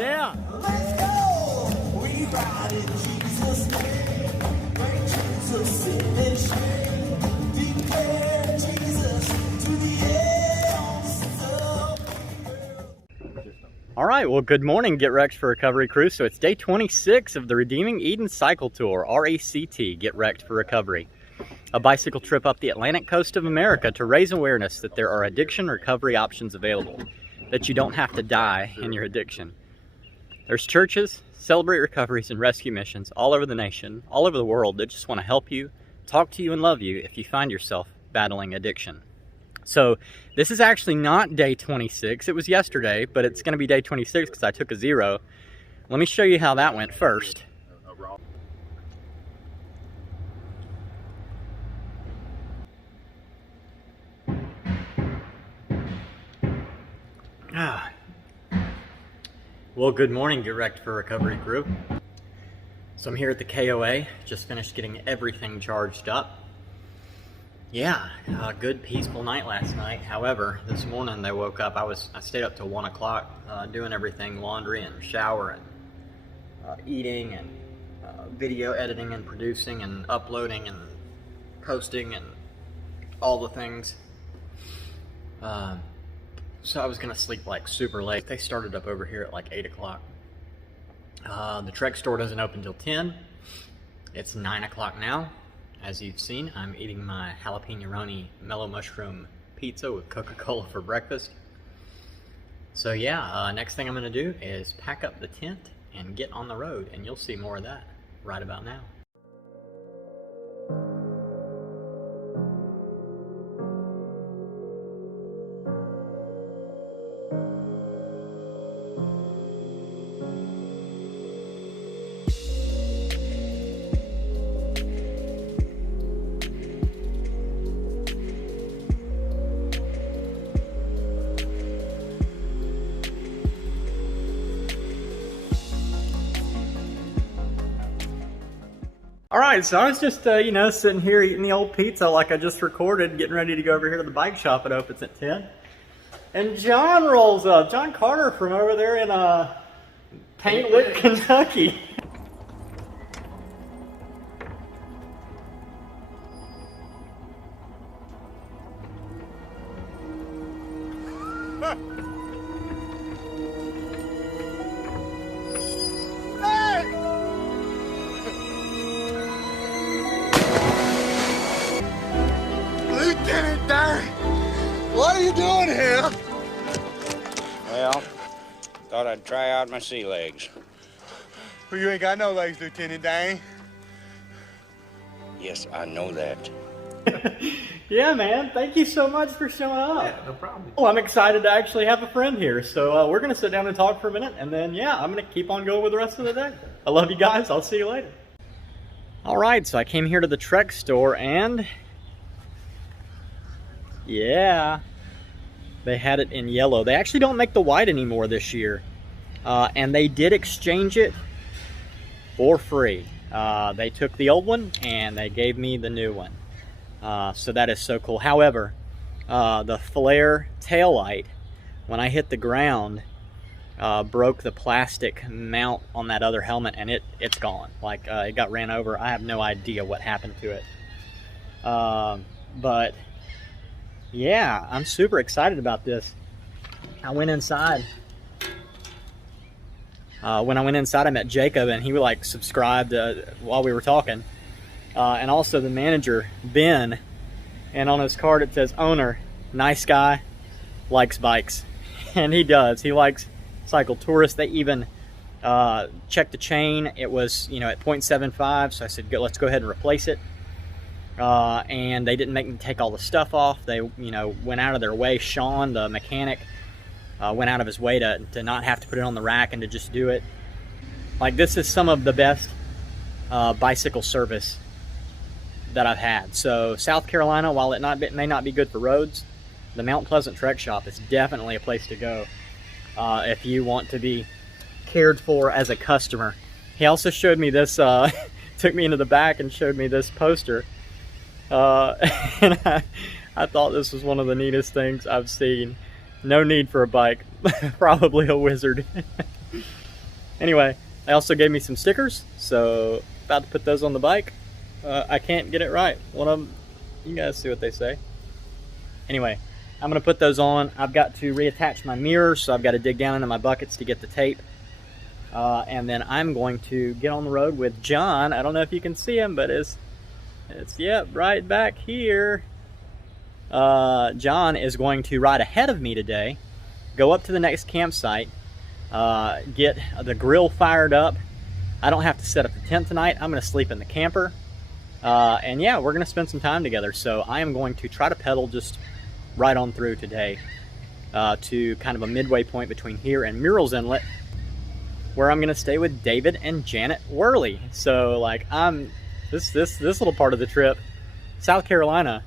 Yeah. Let's go. We ride in Jesus' name. Bring Jesus in and shame. Declare Jesus to the end. All right, well, good morning, Get Wrecked for Recovery crew. So it's day 26 of the Redeeming Eden Cycle Tour, RECT, Get Wrecked for Recovery. A bicycle trip up the Atlantic coast of America to raise awareness that there are addiction recovery options available, that you don't have to die in your addiction. There's churches, Celebrate Recoveries, and rescue missions all over the nation, all over the world that just want to help you, talk to you, and love you if you find yourself battling addiction. So this is actually not day 26. It was yesterday, but it's going to be day 26 because I took a 0. Let me show you how that went first. Well, good morning, Get Wrecked for Recovery crew. So I'm here at the KOA, just finished getting everything charged up. Yeah, a good peaceful night last night. However, this morning they woke up, I stayed up till 1 o'clock doing everything, laundry and shower and eating and video editing and producing and uploading and posting and all the things. So I was gonna sleep like super late. They started up over here at like 8 o'clock. The Trek store doesn't open till 10. It's 9 o'clock now. As you've seen, I'm eating my jalapeno mellow mushroom pizza with Coca-Cola for breakfast. So yeah, next thing I'm gonna do is pack up the tent and get on the road, and you'll see more of that right about now. All right, so I was just, sitting here eating the old pizza like I just recorded, getting ready to go over here to the bike shop. It opens at 10. And John rolls up, John Carter from over there in Paintwood, Kentucky. What are you doing here? Well, thought I'd try out my sea legs. Well, you ain't got no legs, Lieutenant Dane. Yes, I know that. Yeah, man, thank you so much for showing up. Yeah, no problem. Well, I'm excited to actually have a friend here. So we're going to sit down and talk for a minute, and then, yeah, I'm going to keep on going with the rest of the day. I love you guys. I'll see you later. All right, so I came here to the Trek store, and yeah, they had it in yellow. They actually don't make the white anymore this year. And they did exchange it for free. They took the old one and they gave me the new one. So that is so cool. However, the flare taillight, when I hit the ground, broke the plastic mount on that other helmet, and it's gone. Like, it got ran over. I have no idea what happened to it. But yeah, I'm super excited about this. I went inside. When I went inside, I met Jacob, and he like subscribed while we were talking. And also the manager, Ben, and on his card it says, owner, nice guy, likes bikes. And he does. He likes cycle tourists. They even checked the chain. It was, at 0.75, so I said, let's go ahead and replace it. And they didn't make me take all the stuff off. They, went out of their way. Sean, the mechanic, went out of his way to not have to put it on the rack and to just do it. Like, this is some of the best bicycle service that I've had. So South Carolina, while it may not be good for roads, the Mount Pleasant Trek Shop is definitely a place to go if you want to be cared for as a customer. He also showed me this, took me into the back and showed me this poster. And I thought this was one of the neatest things I've seen. No need for a bike, probably a wizard. Anyway, they also gave me some stickers, so about to put those on the bike. I can't get it right. One of them, you guys see what they say. Anyway, I'm gonna put those on. I've got to reattach my mirrors, so I've got to dig down into my buckets to get the tape. And then I'm going to get on the road with John. I don't know if you can see him, but it's yep, right back here. John is going to ride ahead of me today, go up to the next campsite, get the grill fired up. I don't have to set up the tent tonight. I'm gonna sleep in the camper. And yeah, we're gonna spend some time together. So I am going to try to pedal just right on through today to kind of a midway point between here and Murrells Inlet, where I'm gonna stay with David and Janet Worley. So like this little part of the trip, South Carolina,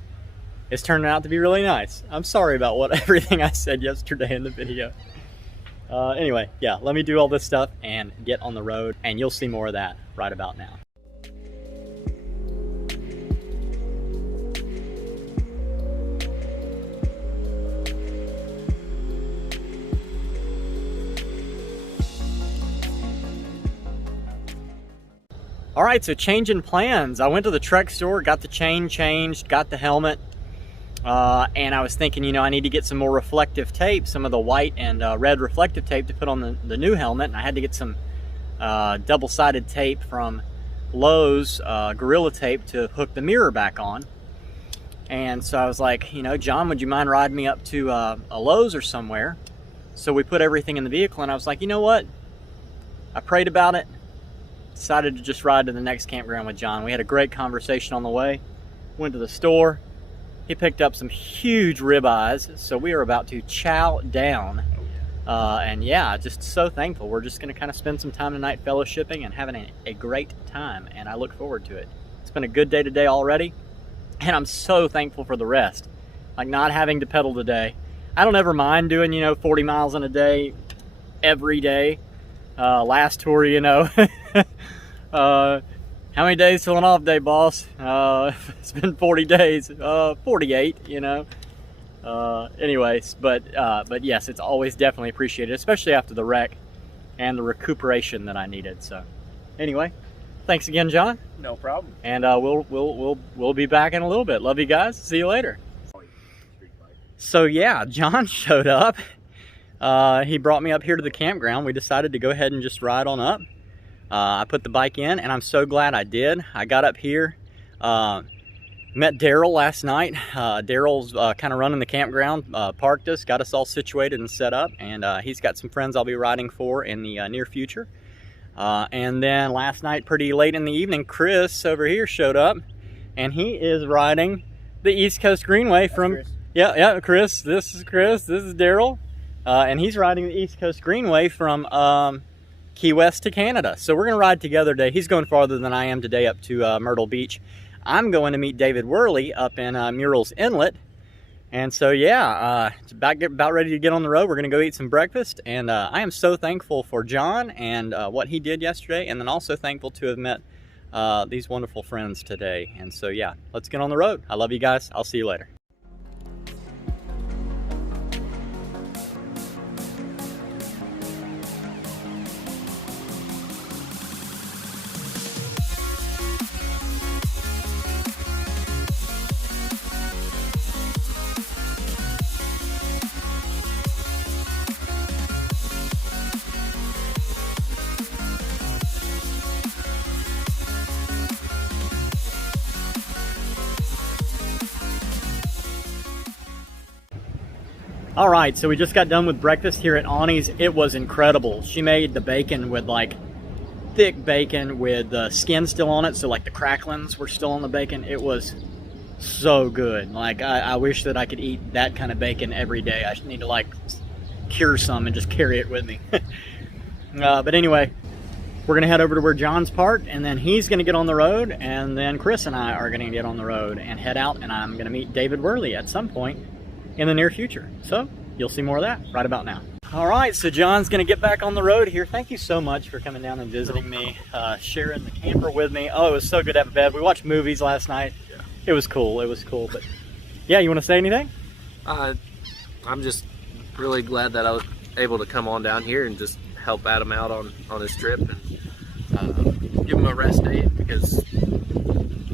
is turning out to be really nice. I'm sorry about everything I said yesterday in the video. Anyway, yeah, let me do all this stuff and get on the road, and you'll see more of that right about now. All right, so changing plans. I went to the Trek store, got the chain changed, got the helmet, and I was thinking, you know, I need to get some more reflective tape, some of the white and red reflective tape to put on the new helmet, and I had to get some double-sided tape from Lowe's, Gorilla Tape, to hook the mirror back on. And so I was like, you know, John, would you mind riding me up to a Lowe's or somewhere? So we put everything in the vehicle, and I was like, you know what? I prayed about it. Decided to just ride to the next campground with John. We had a great conversation on the way. Went to the store. He picked up some huge ribeyes, so we are about to chow down. And yeah, just so thankful. We're just going to kind of spend some time tonight fellowshipping and having a great time, and I look forward to it. It's been a good day today already, and I'm so thankful for the rest. Like not having to pedal today. I don't ever mind doing, you know, 40 miles in a day every day. Last tour, you know, how many days till an off day, boss? It's been 40 days, 48, you know. Anyways, but yes, it's always definitely appreciated, especially after the wreck and the recuperation that I needed. So anyway, thanks again, John. No problem. And we'll be back in a little bit. Love you guys. See you later. So yeah, John showed up. He brought me up here to the campground. We decided to go ahead and just ride on up. I put the bike in, and I'm so glad I did. I got up here, met Daryl last night. Daryl's kind of running the campground, parked us, got us all situated and set up, and he's got some friends I'll be riding for in the near future. And then last night, pretty late in the evening, Chris over here showed up, and he is riding the East Coast Greenway from... Chris. Yeah, Chris. This is Chris. This is Daryl. And he's riding the East Coast Greenway from Key West to Canada. So we're going to ride together today. He's going farther than I am today, up to Myrtle Beach. I'm going to meet David Worley up in Murrells Inlet. And so, yeah, it's about ready to get on the road. We're going to go eat some breakfast. And I am so thankful for John and what he did yesterday. And then also thankful to have met these wonderful friends today. And so, yeah, let's get on the road. I love you guys. I'll see you later. All right, so we just got done with breakfast here at Annie's. It was incredible. She made the bacon with like thick bacon with the skin still on it, so like the cracklings were still on the bacon. It was so good. Like I wish that I could eat that kind of bacon every day. I just need to like cure some and just carry it with me. But anyway, we're gonna head over to where John's parked, and then he's gonna get on the road, and then Chris and I are gonna get on the road and head out, and I'm gonna meet David Worley at some point in the near future. So you'll see more of that right about now. All right, so John's gonna get back on the road here. Thank you so much for coming down and visiting me, sharing the camper with me. Oh, it was so good to have a bed. We watched movies last night. Yeah. It was cool, but yeah, you wanna say anything? I'm just really glad that I was able to come on down here and just help Adam out on his trip and give him a rest day, because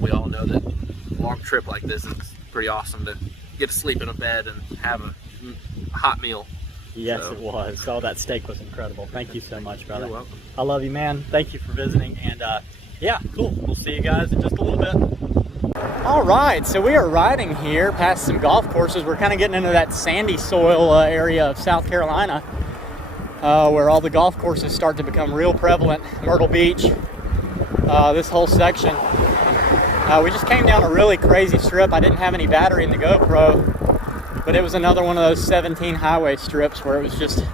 we all know that a long trip like this is pretty awesome to get to sleep in a bed and have a hot meal. Yes, So. it was. Oh, that steak was incredible. Thank you so much, brother. You're welcome. I love you, man. Thank you for visiting. And yeah, cool. We'll see you guys in just a little bit. All right, so we are riding here past some golf courses. We're kind of getting into that sandy soil area of South Carolina, where all the golf courses start to become real prevalent. Myrtle Beach, this whole section. We just came down a really crazy strip. I didn't have any battery in the GoPro, but it was another one of those 17 highway strips where it was just,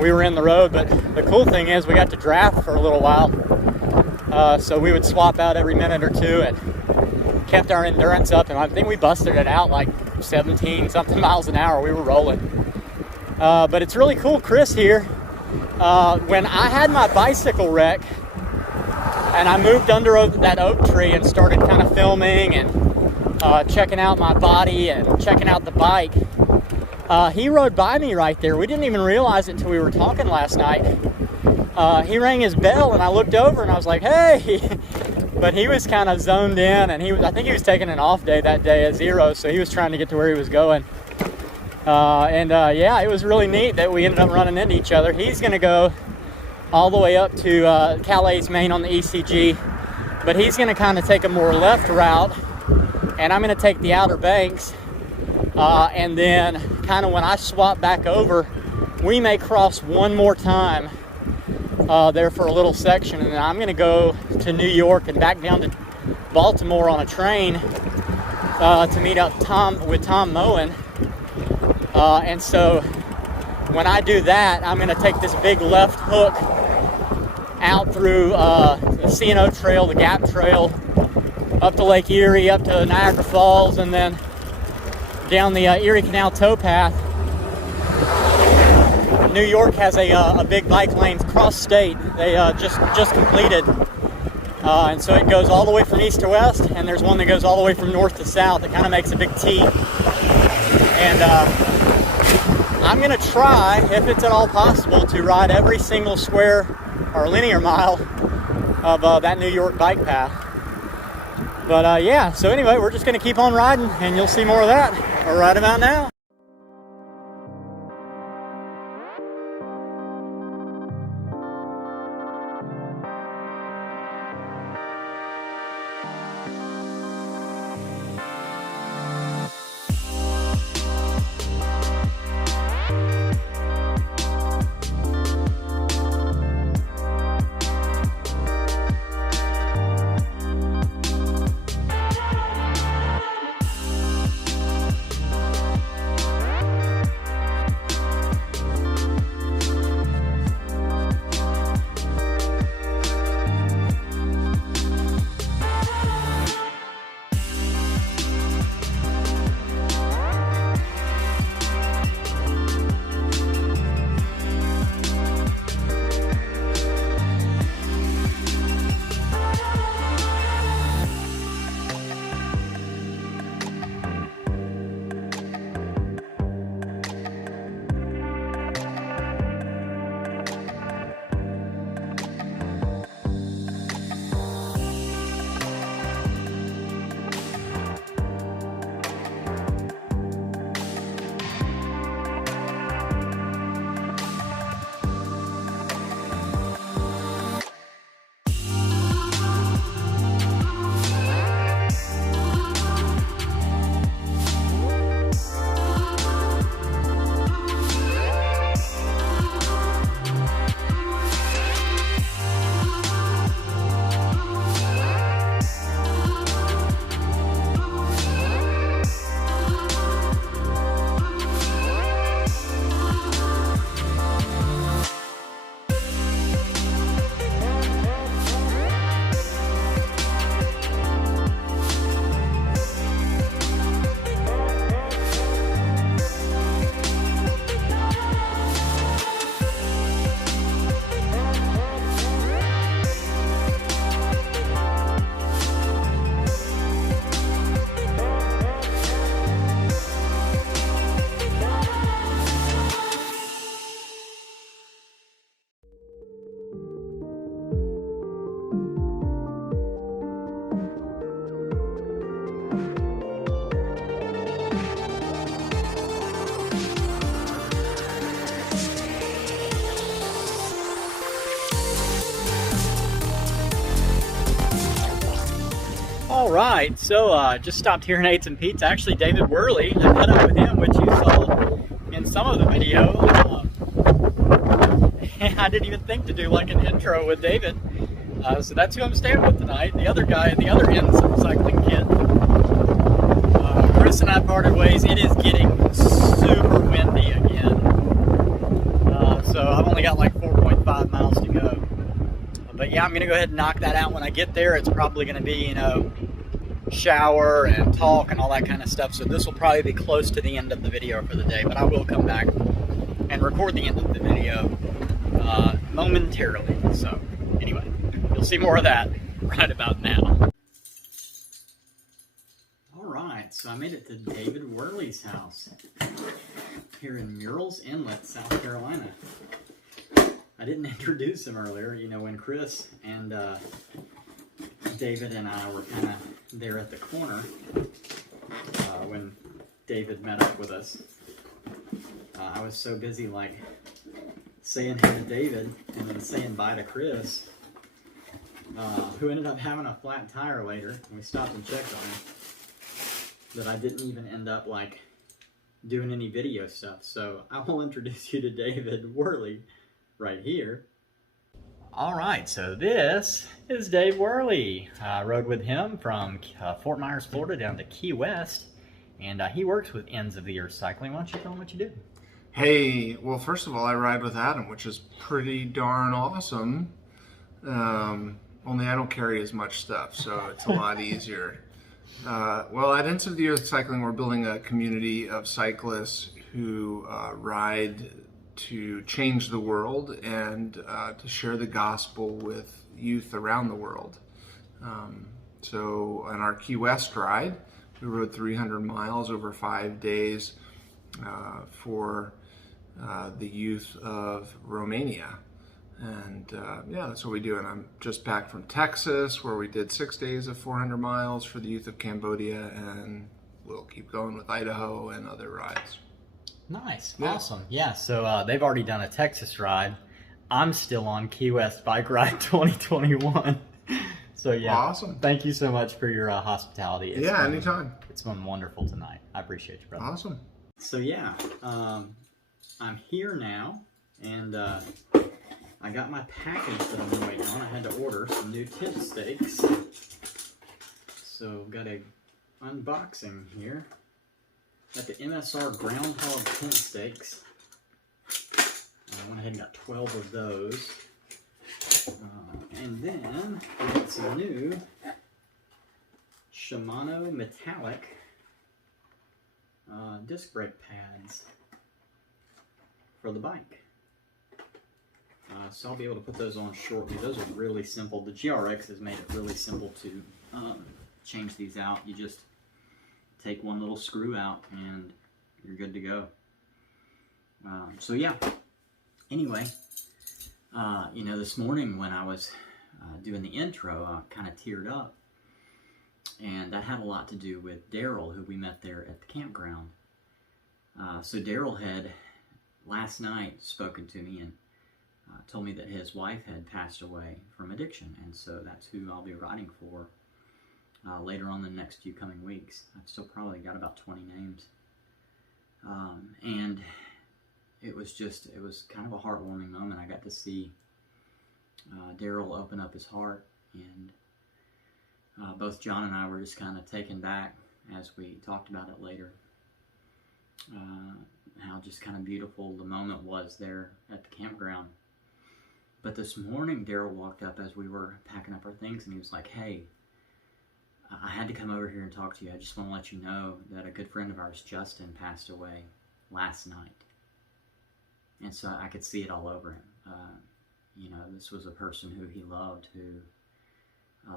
we were in the road. But the cool thing is we got to draft for a little while. So we would swap out every minute or two and kept our endurance up. And I think we busted it out like 17 something miles an hour. We were rolling. But it's really cool. Chris here, when I had my bicycle wreck and I moved under that oak tree and started kind of filming and checking out my body and checking out the bike, he rode by me right there. We didn't even realize it until we were talking last night. He rang his bell and I looked over and I was like, hey, but he was kind of zoned in, and I think he was taking an off day that day at Zero, so he was trying to get to where he was going. Yeah, it was really neat that we ended up running into each other. He's gonna go all the way up to Calais, Maine on the ECG, but he's gonna kind of take a more left route, and I'm gonna take the Outer Banks, and then kind of when I swap back over, we may cross one more time there for a little section, and then I'm gonna go to New York and back down to Baltimore on a train to meet up with Tom Moen. And so when I do that, I'm gonna take this big left hook out through the C&O Trail, the Gap Trail, up to Lake Erie, up to Niagara Falls, and then down the Erie Canal towpath. New York has a big bike lane cross state. They just completed, and so it goes all the way from east to west, and there's one that goes all the way from north to south. It kind of makes a big T, and I'm gonna try, if it's at all possible, to ride every single square or linear mile of that New York bike path. But yeah, so anyway, we're just gonna keep on riding, and you'll see more of that right about now. All right, so just stopped here and ate some pizza. Actually, David Worley, I met up with him, which you saw in some of the video. I didn't even think to do like an intro with David. So that's who I'm staying with tonight. The other guy at the other end of the cycling kit. Chris and I parted ways. It is getting super windy again. So I've only got like 4.5 miles to go. But yeah, I'm going to go ahead and knock that out when I get there. It's probably going to be, you know, shower and talk and all that kind of stuff. So this will probably be close to the end of the video for the day. But I will come back and record the end of the video momentarily. So anyway, you'll see more of that right about now. Alright, so I made it to David Worley's house here in Murrells Inlet, South Carolina. I didn't introduce him earlier, you know, when Chris and David and I were kind of there at the corner when David met up with us. I was so busy like saying hey to David and then saying bye to Chris, who ended up having a flat tire later, and we stopped and checked on him, that I didn't even end up like doing any video stuff. So I will introduce you to David Worley right here. All right, so this is Dave Worley. I rode with him from Fort Myers, Florida down to Key West, and he works with Ends of the Earth Cycling. Why don't you tell him what you do? Hey, well, first of all, I ride with Adam, which is pretty darn awesome. Only I don't carry as much stuff, so it's a lot easier. Well, at Ends of the Earth Cycling, we're building a community of cyclists who ride to change the world and to share the gospel with youth around the world. So on our Key West ride, we rode 300 miles over 5 days for the youth of Romania. And yeah, that's what we do. And I'm just back from Texas, where we did 6 days of 400 miles for the youth of Cambodia, and we'll keep going with Idaho and other rides. Nice, Yeah. awesome. Yeah, so they've already done a Texas ride. I'm still on Key West Bike Ride 2021. So yeah, Awesome. Thank you so much for your hospitality. Yeah, anytime. It's been wonderful tonight. I appreciate you, brother. Awesome. So yeah, I'm here now, and I got my package that I've been waiting on. I had to order some new tent stakes. So got a unboxing here. Got the MSR Groundhog tent stakes. I went ahead and got 12 of those. And then we got some new Shimano metallic disc brake pads for the bike. So I'll be able to put those on shortly. Those are really simple. The GRX has made it really simple to change these out. You just take one little screw out and you're good to go. So yeah, anyway, you know, this morning when I was doing the intro, I kind of teared up, and that had a lot to do with Daryl, who we met there at the campground. So Daryl had last night spoken to me and told me that his wife had passed away from addiction, and so that's who I'll be riding for later on the next few coming weeks. I've still probably got about 20 names. And it was kind of a heartwarming moment. I got to see Daryl open up his heart, and both John and I were just kind of taken back as we talked about it later. How just kind of beautiful the moment was there at the campground. But this morning, Daryl walked up as we were packing up our things, and he was like, "Hey, I had to come over here and talk to you. I just want to let you know that a good friend of ours, Justin, passed away last night." And so I could see it all over him. You know, this was a person who he loved, who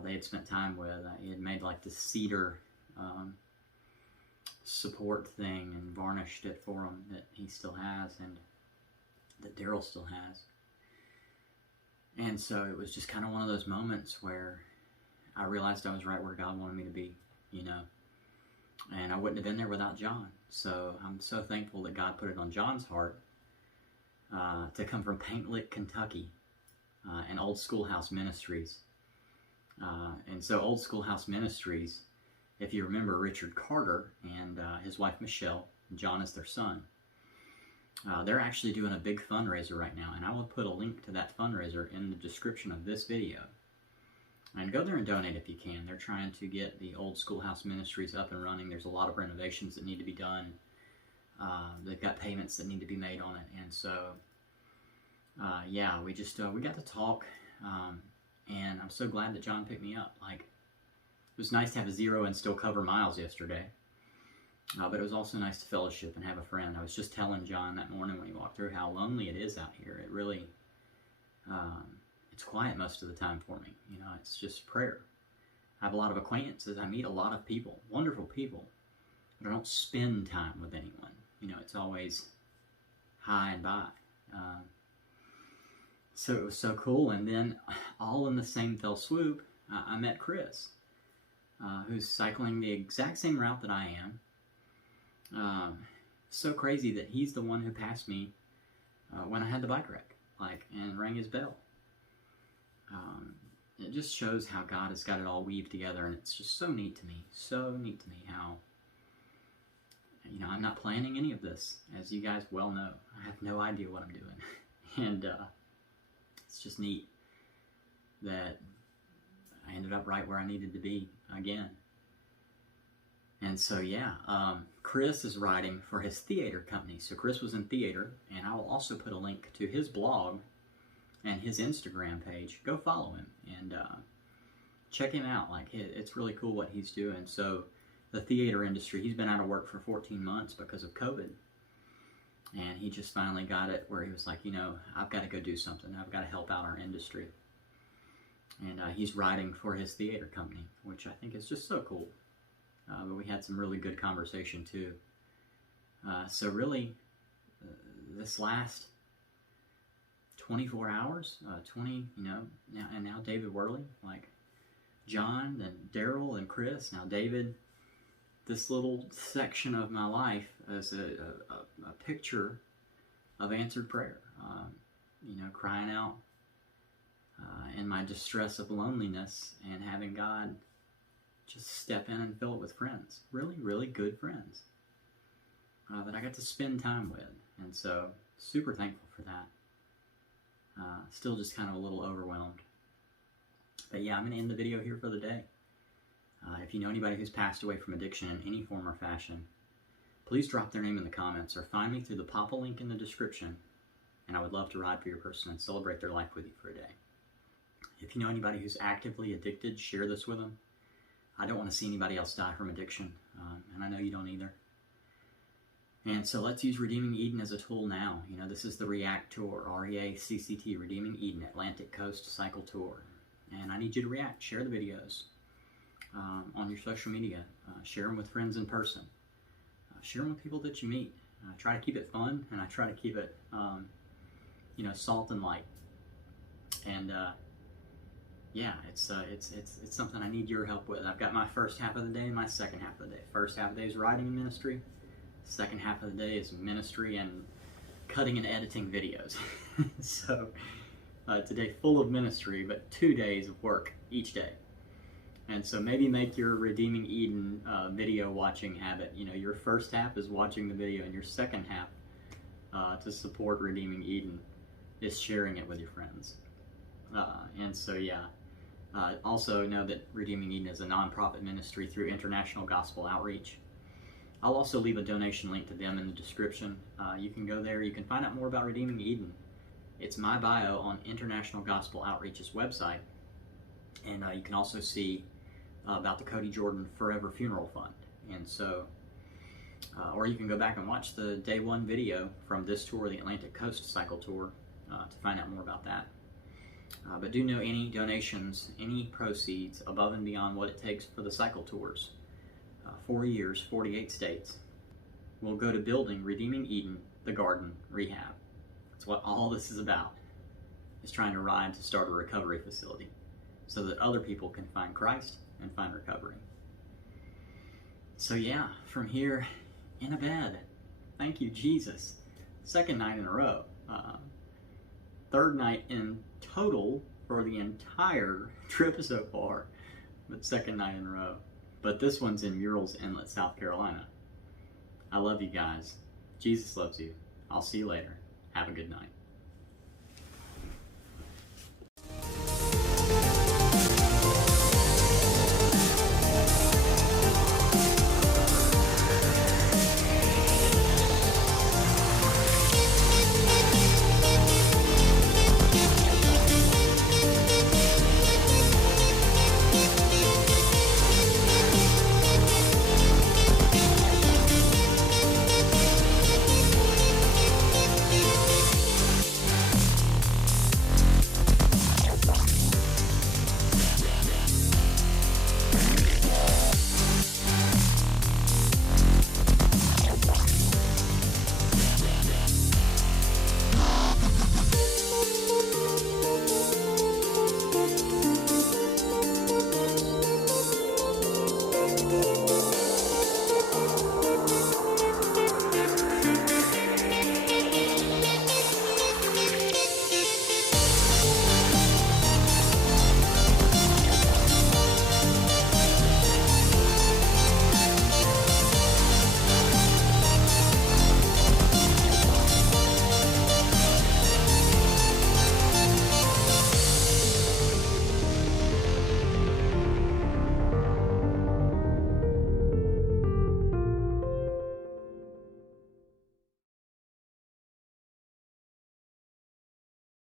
they had spent time with. He had made like this cedar support thing and varnished it for him that he still has, and that Daryl still has. And so it was just kind of one of those moments where I realized I was right where God wanted me to be, you know. And I wouldn't have been there without John. So I'm so thankful that God put it on John's heart to come from Paint Lick, Kentucky, and Old Schoolhouse Ministries, And so Old Schoolhouse Ministries, if you remember Richard Carter and his wife Michelle, and John is their son, they're actually doing a big fundraiser right now, and I will put a link to that fundraiser in the description of this video. And go there and donate if you can. They're trying to get the Old Schoolhouse Ministries up and running. There's a lot of renovations that need to be done. They've got payments that need to be made on it, and so yeah, we got to talk, and I'm so glad that John picked me up. Like, it was nice to have a zero and still cover miles yesterday, but it was also nice to fellowship and have a friend. I was just telling John that morning when he walked through how lonely it is out here. It really, it's quiet most of the time for me. You know, it's just prayer. I have a lot of acquaintances. I meet a lot of people, wonderful people, but I don't spend time with anyone. You know, it's always hi and bye. So it was so cool. And then all in the same fell swoop, I met Chris, who's cycling the exact same route that I am. So crazy that he's the one who passed me when I had the bike wreck, like, and rang his bell. It just shows how God has got it all weaved together, and it's just so neat to me how, you know, I'm not planning any of this, as you guys well know. I have no idea what I'm doing, and it's just neat that I ended up right where I needed to be again. And so yeah, Chris is writing for his theater company. So Chris was in theater, and I will also put a link to his blog and his Instagram page. Go follow him and check him out. Like, it's really cool what he's doing. So the theater industry, he's been out of work for 14 months because of COVID. And he just finally got it where he was like, you know, I've got to go do something. I've got to help out our industry. And he's writing for his theater company, which I think is just so cool. But we had some really good conversation too. So really, this last 24 hours, 20, you know, now David Worley, like John and Daryl and Chris, now David, this little section of my life as a picture of answered prayer, you know, crying out in my distress of loneliness and having God just step in and fill it with friends, really, really good friends that I got to spend time with. And so super thankful for that. Still just kind of a little overwhelmed. But yeah, I'm going to end the video here for the day. If you know anybody who's passed away from addiction in any form or fashion, please drop their name in the comments or find me through the Papa link in the description, and I would love to ride for your person and celebrate their life with you for a day. If you know anybody who's actively addicted, share this with them. I don't want to see anybody else die from addiction, and I know you don't either. And so let's use Redeeming Eden as a tool now. You know, this is the REACT Tour, R-E-A-C-C-T, Redeeming Eden, Atlantic Coast Cycle Tour. And I need you to react. Share the videos on your social media. Share them with friends in person. Share them with people that you meet. Try to keep it fun, and I try to keep it, you know, salt and light. And yeah, it's something I need your help with. I've got my first half of the day and my second half of the day. First half of the day is writing and ministry. Second half of the day is ministry and cutting and editing videos. So today full of ministry, but 2 days of work each day. And so maybe make your Redeeming Eden video watching habit. You know, your first half is watching the video, and your second half to support Redeeming Eden is sharing it with your friends. And so yeah, also know that Redeeming Eden is a nonprofit ministry through International Gospel Outreach. I'll also leave a donation link to them in the description. You can go there. You can find out more about Redeeming Eden. It's my bio on International Gospel Outreach's website. And you can also see about the Cody Jordan Forever Funeral Fund. And so, or you can go back and watch the day one video from this tour, the Atlantic Coast Cycle Tour, to find out more about that. But do know any donations, any proceeds above and beyond what it takes for the cycle tours, 4 years, 48 states, will go to building Redeeming Eden, the Garden Rehab. That's what all this is about, is trying to ride to start a recovery facility so that other people can find Christ and find recovery. So yeah, from here in a bed, thank you, Jesus. Second night in a row. Third night in total for the entire trip so far, but second night in a row. But this one's in Murrells Inlet, South Carolina. I love you guys. Jesus loves you. I'll see you later. Have a good night.